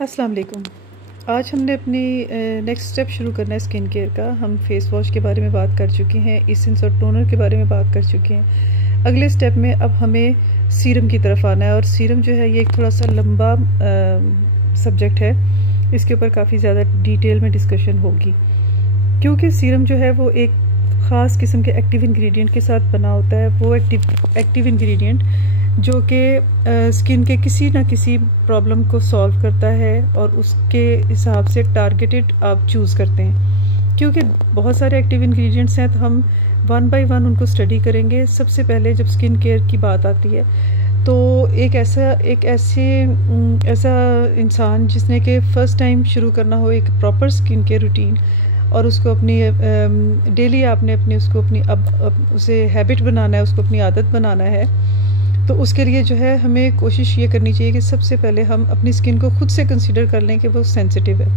अस्सलाम वालेकुम। आज हमने अपनी नेक्स्ट स्टेप शुरू करना है स्किन केयर का। हम फेस वॉश के बारे में बात कर चुके हैं, एसेंस और टोनर के बारे में बात कर चुके हैं। अगले स्टेप में अब हमें सीरम की तरफ आना है, और सीरम जो है ये एक थोड़ा सा लंबा सब्जेक्ट है। इसके ऊपर काफ़ी ज़्यादा डिटेल में डिस्कशन होगी, क्योंकि सीरम जो है वो एक ख़ास किस्म के एक्टिव इंग्रेडिएंट के साथ बना होता है। वो एक्टिव इंग्रेडिएंट जो कि स्किन के किसी ना किसी प्रॉब्लम को सॉल्व करता है, और उसके हिसाब से टारगेटेड आप चूज़ करते हैं। क्योंकि बहुत सारे एक्टिव इंग्रेडिएंट्स हैं, तो हम वन बाय वन उनको स्टडी करेंगे। सबसे पहले जब स्किन केयर की बात आती है, तो एक ऐसा इंसान जिसने कि फ़र्स्ट टाइम शुरू करना हो एक प्रॉपर स्किन केयर रूटीन, और उसको अपनी डेली आपने उसको अपनी उसे हैबिट बनाना है, उसको अपनी आदत बनाना है, तो उसके लिए जो है हमें कोशिश ये करनी चाहिए कि सबसे पहले हम अपनी स्किन को खुद से कंसीडर कर लें कि वो सेंसिटिव है।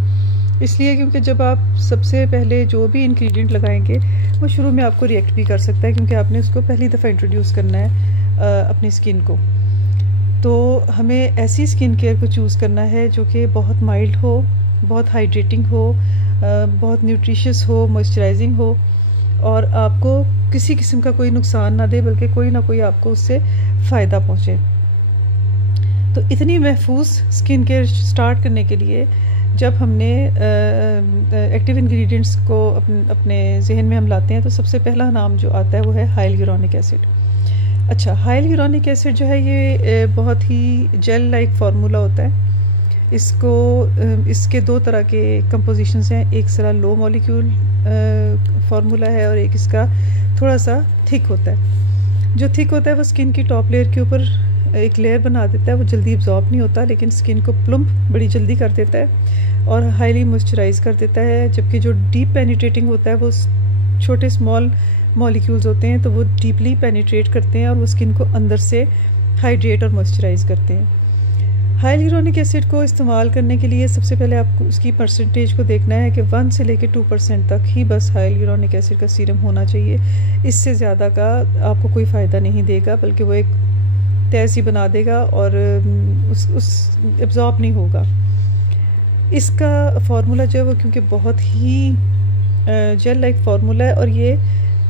इसलिए क्योंकि जब आप सबसे पहले जो भी इंग्रेडिएंट लगाएंगे वो शुरू में आपको रिएक्ट भी कर सकता है, क्योंकि आपने उसको पहली दफ़ा इंट्रोड्यूस करना है अपनी स्किन को। तो हमें ऐसी स्किन केयर को चूज़ करना है जो कि बहुत माइल्ड हो, बहुत हाइड्रेटिंग हो, बहुत न्यूट्रिशियस हो, मॉइस्चराइजिंग हो, और आपको किसी किस्म का कोई नुकसान ना दे, बल्कि कोई ना कोई आपको उससे फ़ायदा पहुँचे। तो इतनी महफूज स्किन केयर स्टार्ट करने के लिए जब हमने एक्टिव इंग्रेडिएंट्स को अपने जहन में हम लाते हैं, तो सबसे पहला नाम जो आता है वो है हाइलुरोनिक एसिड। अच्छा, हाइलुरोनिक एसिड जो है ये बहुत ही जेल लाइक फार्मूला होता है। इसके दो तरह के कंपोजिशंस हैं, एक ज़रा लो मॉलिक्यूल फार्मूला है, और एक इसका थोड़ा सा थिक होता है। जो थिक होता है वो स्किन की टॉप लेयर के ऊपर एक लेयर बना देता है। वो जल्दी एब्जॉर्ब नहीं होता, लेकिन स्किन को प्लम्प बड़ी जल्दी कर देता है और हाईली मॉइस्चराइज कर देता है। जबकि जो डीप पेनिट्रेटिंग होता है वो छोटे स्मॉल मॉलिक्यूल्स होते हैं, तो वो डीपली पेनिट्रेट करते हैं और वो स्किन को अंदर से हाइड्रेट और मॉइस्चराइज करते हैं। हाइलुरोनिक एसिड को इस्तेमाल करने के लिए सबसे पहले आपको उसकी परसेंटेज को देखना है कि 1 से लेकर 2% तक ही बस हाइलुरोनिक एसिड का सीरम होना चाहिए। इससे ज़्यादा का आपको कोई फ़ायदा नहीं देगा, बल्कि वो एक तैसी बना देगा और उस एब्जॉर्ब नहीं होगा। इसका फार्मूला जो है वो क्योंकि बहुत ही जेल लाइक फार्मूला है, और ये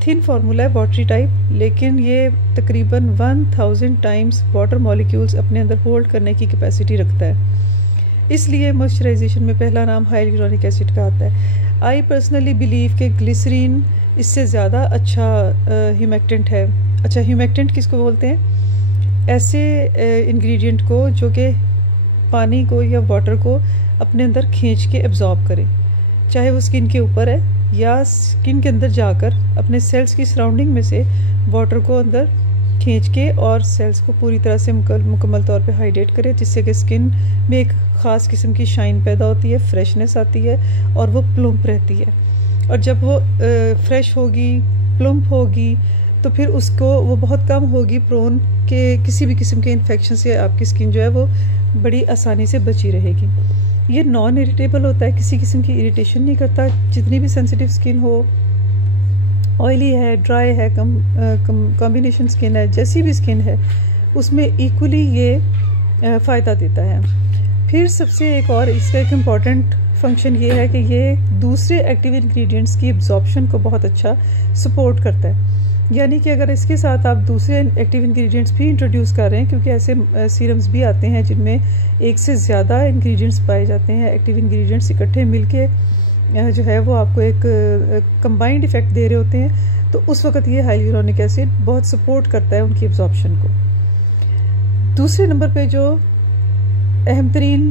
थिन फार्मूला है, वाटरी टाइप, लेकिन ये तकरीबन 1000 टाइम्स वाटर मॉलिक्यूल्स अपने अंदर होल्ड करने की कैपेसिटी रखता है। इसलिए मॉइस्चराइजेशन में पहला नाम हाइलुरोनिक एसिड का आता है। आई पर्सनली बिलीव कि ग्लिसरीन इससे ज़्यादा अच्छा ह्यूमेक्टेंट है। अच्छा, ह्यूमेक्टेंट किसको बोलते हैं? ऐसे इंग्रेडिएंट को जो कि पानी को या वाटर को अपने अंदर खींच के एब्जॉर्ब करे, चाहे वो स्किन के ऊपर है या स्किन के अंदर जाकर अपने सेल्स की सराउंडिंग में से वाटर को अंदर खींच के और सेल्स को पूरी तरह से मुकम्मल तौर पे हाइड्रेट करे, जिससे कि स्किन में एक ख़ास किस्म की शाइन पैदा होती है, फ्रेशनेस आती है और वो प्लम्प रहती है। और जब वो फ्रेश होगी, प्लम्प होगी, तो फिर उसको वो बहुत कम होगी प्रोन के किसी भी किस्म के इन्फेक्शन से आपकी स्किन जो है वो बड़ी आसानी से बची रहेगी। ये नॉन इरिटेबल होता है, किसी किस्म की इरिटेशन नहीं करता। जितनी भी सेंसिटिव स्किन हो, ऑयली है, ड्राई है, कॉम्बिनेशन स्किन है, जैसी भी स्किन है, उसमें इक्वली ये फ़ायदा देता है। फिर सबसे एक और इसका एक इम्पॉर्टेंट फंक्शन ये है कि ये दूसरे एक्टिव इंग्रेडिएंट्स की एब्जॉर्प्शन को बहुत अच्छा सपोर्ट करता है। यानी कि अगर इसके साथ आप दूसरे एक्टिव इंग्रेडिएंट्स भी इंट्रोड्यूस कर रहे हैं, क्योंकि ऐसे सीरम्स भी आते हैं जिनमें एक से ज़्यादा इंग्रेडिएंट्स पाए जाते हैं, एक्टिव इंग्रेडिएंट्स इकट्ठे मिलके जो है वो आपको एक कंबाइंड इफ़ेक्ट दे रहे होते हैं, तो उस वक्त ये हाइलुरोनिक एसिड बहुत सपोर्ट करता है उनकी एब्जॉर्प्शन को। दूसरे नंबर पे जो अहम तरीन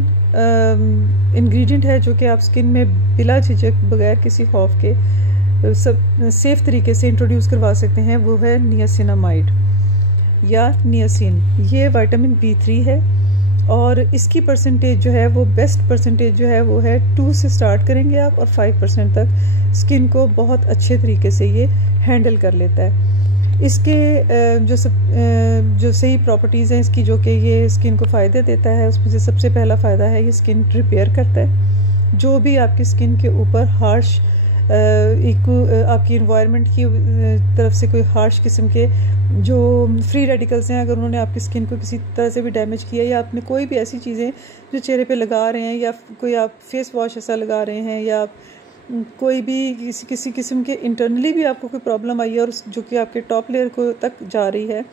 इंग्रेडिएंट है, जो कि आप स्किन में बिला झिझक बगैर किसी खौफ के सब सेफ़ तरीके से इंट्रोड्यूस करवा सकते हैं, वो है नियासिनामाइड या नियासिन। ये विटामिन B3 है, और इसकी परसेंटेज जो है वो बेस्ट परसेंटेज जो है वो है 2 से स्टार्ट करेंगे आप, और 5% तक स्किन को बहुत अच्छे तरीके से ये हैंडल कर लेता है। इसके जो सही प्रॉपर्टीज़ हैं इसकी, जो कि ये स्किन को फ़ायदे देता है, उसमें से सबसे पहला फ़ायदा है ये स्किन रिपेयर करता है। जो भी आपकी स्किन के ऊपर हार्श आपकी इन्वायरमेंट की तरफ से कोई हार्श किस्म के जो फ्री रेडिकल्स हैं, अगर उन्होंने आपकी स्किन को किसी तरह से भी डैमेज किया, या आपने कोई भी ऐसी चीज़ें जो चेहरे पे लगा रहे हैं, या कोई आप फेस वॉश ऐसा लगा रहे हैं, या कोई भी किसी किस्म के इंटरनली भी आपको कोई प्रॉब्लम आई है और जो कि आपके टॉप लेयर को तक जा रही है,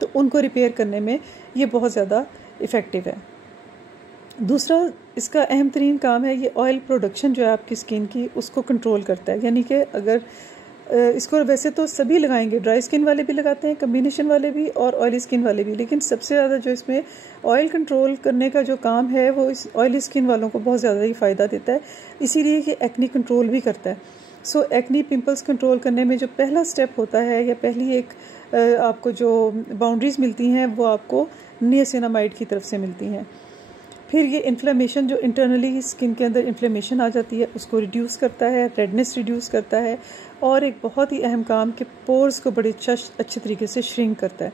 तो उनको रिपेयर करने में ये बहुत ज़्यादा इफ़ेक्टिव है। दूसरा इसका अहम तरीन काम है, ये ऑयल प्रोडक्शन जो है आपकी स्किन की उसको कंट्रोल करता है। यानी कि अगर इसको वैसे तो सभी लगाएंगे, ड्राई स्किन वाले भी लगाते हैं, कम्बिनेशन वाले भी और ऑयली स्किन वाले भी, लेकिन सबसे ज़्यादा जो इसमें ऑयल कंट्रोल करने का जो काम है वो इस ऑयली स्किन वालों को बहुत ज़्यादा ही फ़ायदा देता है, इसीलिए कि एक्नी कंट्रोल भी करता है। सो एक्नी पिंपल्स कंट्रोल करने में जो पहला स्टेप होता है, या पहली एक आपको जो बाउंड्रीज़ मिलती हैं वो आपको नियासिनामाइड की तरफ से मिलती हैं। फिर ये इन्फ्लेमेशन जो इंटरनली स्किन के अंदर इन्फ्लेमेशन आ जाती है उसको रिड्यूस करता है, रेडनेस रिड्यूस करता है, और एक बहुत ही अहम काम कि पोर्स को बड़े अच्छे तरीके से श्रिंक करता है।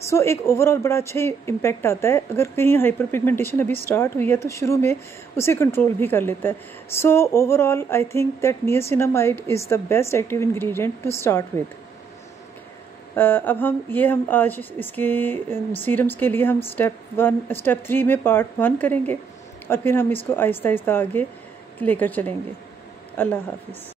सो एक ओवरऑल बड़ा अच्छा इम्पैक्ट आता है। अगर कहीं हाइपर पिगमेंटेशन अभी स्टार्ट हुई है तो शुरू में उसे कंट्रोल भी कर लेता है। So overall I think that niacinamide is the best active ingredient to start with. अब हम आज इसके सीरम्स के लिए हम स्टेप 3 में पार्ट 1 करेंगे, और फिर हम इसको आहिस्ता आहिस्ता आगे लेकर चलेंगे। अल्लाह हाफिज़।